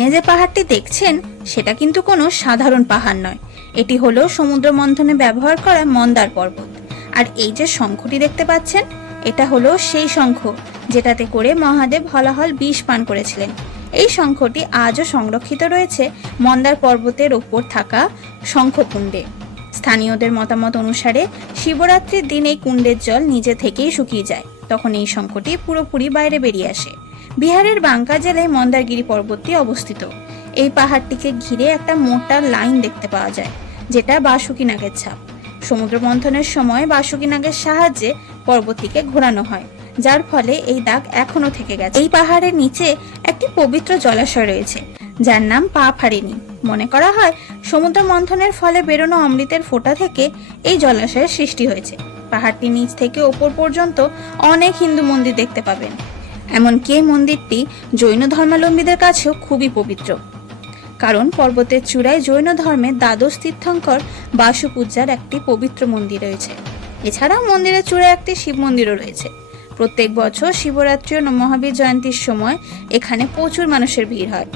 স্ক্রিনে যে পাহাড়টি দেখছেন সেটা কিন্তু কোনো সাধারণ পাহাড় নয়, এটি হলো সমুদ্র মন্থনে ব্যবহার করা মন্দার পর্বত। আর এই যে শঙ্খটি দেখতে পাচ্ছেন, এটা হলো সেই শঙ্খ যেটাতে করে মহাদেব হলাহল বিষ পান করেছিলেন। এই শঙ্খটি আজও সংরক্ষিত রয়েছে মন্দার পর্বতের ওপর থাকা শঙ্খকুণ্ডে। স্থানীয়দের মতামত অনুসারে শিবরাত্রির দিন এই কুণ্ডের জল নিজে থেকেই শুকিয়ে যায়, তখন এই শঙ্খটি পুরোপুরি বাইরে বেরিয়ে আসে। বিহারের বাঙ্কা জেলায় মন্দারগিরি পর্বতটি অবস্থিত। এই পাহাড়টিকে ঘিরে একটা মোটা লাইন দেখতে পাওয়া যায়, যেটা বাসুকি নাগের ছাপ। সমুদ্র মন্থনের সময় বাসুকি নাগের সাহায্যে পর্বতটিকে ঘোরানো হয়, যার ফলে এই দাগ এখনো থেকে গেছে। এই পাহাড়ের নিচে একটি পবিত্র জলাশয় রয়েছে, যার নাম পা ফাড়েনি। মনে করা হয় সমুদ্র মন্থনের ফলে বেরোনো অমৃতের ফোঁটা থেকে এই জলাশয়ের সৃষ্টি হয়েছে। পাহাড়টির নিচ থেকে ওপর পর্যন্ত অনেক হিন্দু মন্দির দেখতে পাবেন, এমনকি এই মন্দিরটি জৈন ধর্মাবলম্বীদের কাছেও খুবই পবিত্র, কারণ পর্বতের চূড়ায় জৈন ধর্মের দ্বাদশ তীর্থঙ্কর বাসুপূজ্যার একটি পবিত্র মন্দির রয়েছে। এছাড়াও মন্দিরের চূড়ায় একটি শিব মন্দিরও রয়েছে। প্রত্যেক বছর শিবরাত্রি ও মহাবীর জয়ন্তীর সময় এখানে প্রচুর মানুষের ভিড় হয়।